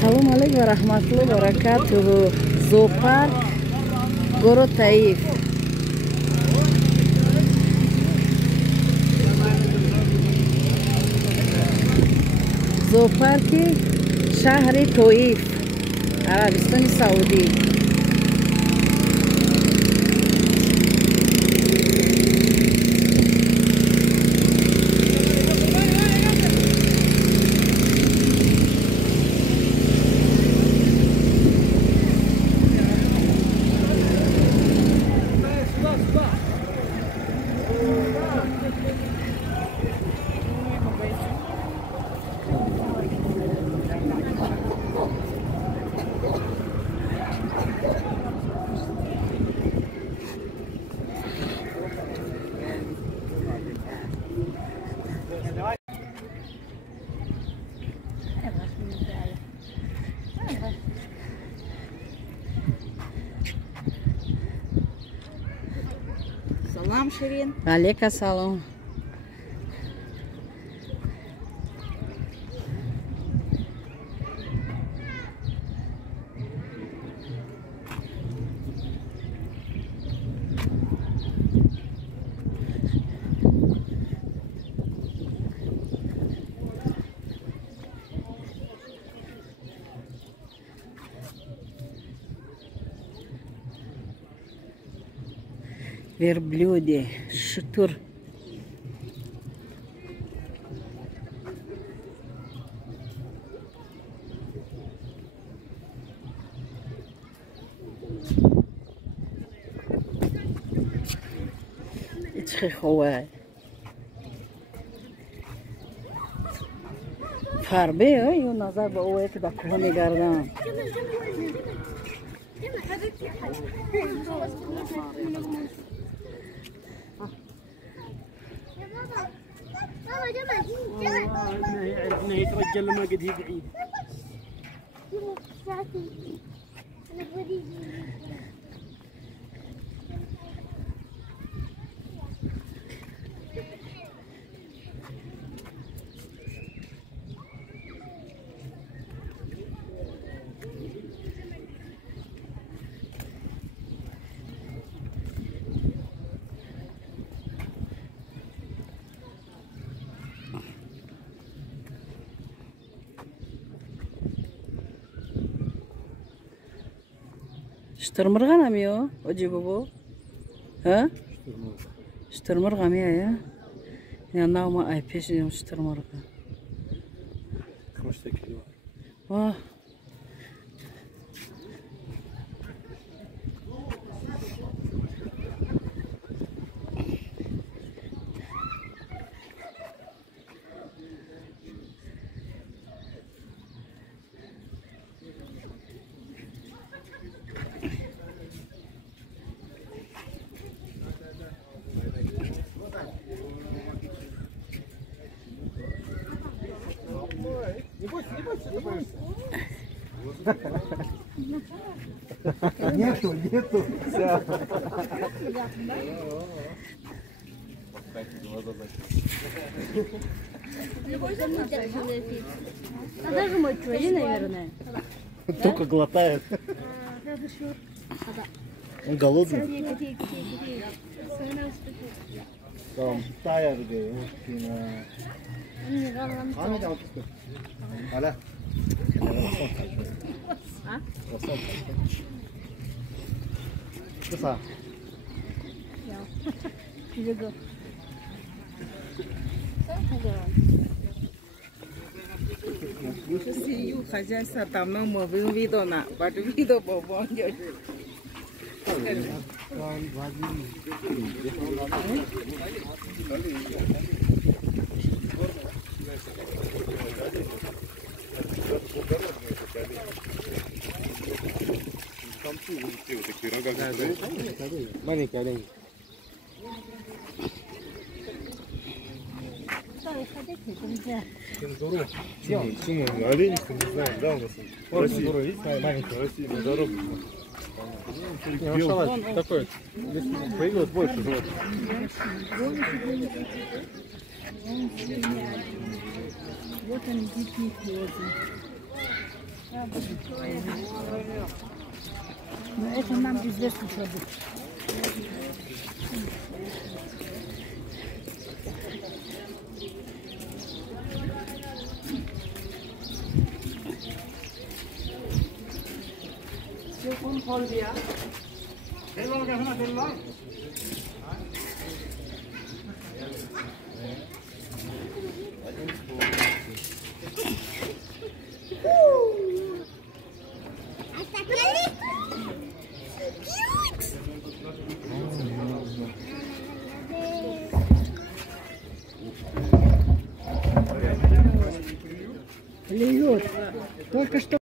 Салом алейкум ва рахматуллоҳи ва баракатуҳу. Зоопарк Городи Таиф. Зоопарки шаҳри Тоиф, Арабистони Саудӣ. Салам, Ширин. Алейка салом. Верблюди, шутур. چه خوبه فربه یا نظر به اوه که در کوه میگردم. يعرف انه يترجل لما قد هي بعيد. شترمرغ نمیو وجیبو بو ها شترمرغ میایه یا نه ما ای پیش دیم شترمرغ 5 کیلو. واه Нету. Все. даже мой твои, наверное. Только глотает. Он голодный. Там таяр Аля. Кыса. Сию хозяйство там мы видно на, вот видно бобон держит. Маленькая олень. Кенгуру. Сумма, оленик, не знаю, да, у нас в России есть маленькая, в России на дорогу. Белый. Такой, появилось больше животных. Вот они дикие ходят. Но это нам известный продукт. Льет. Только что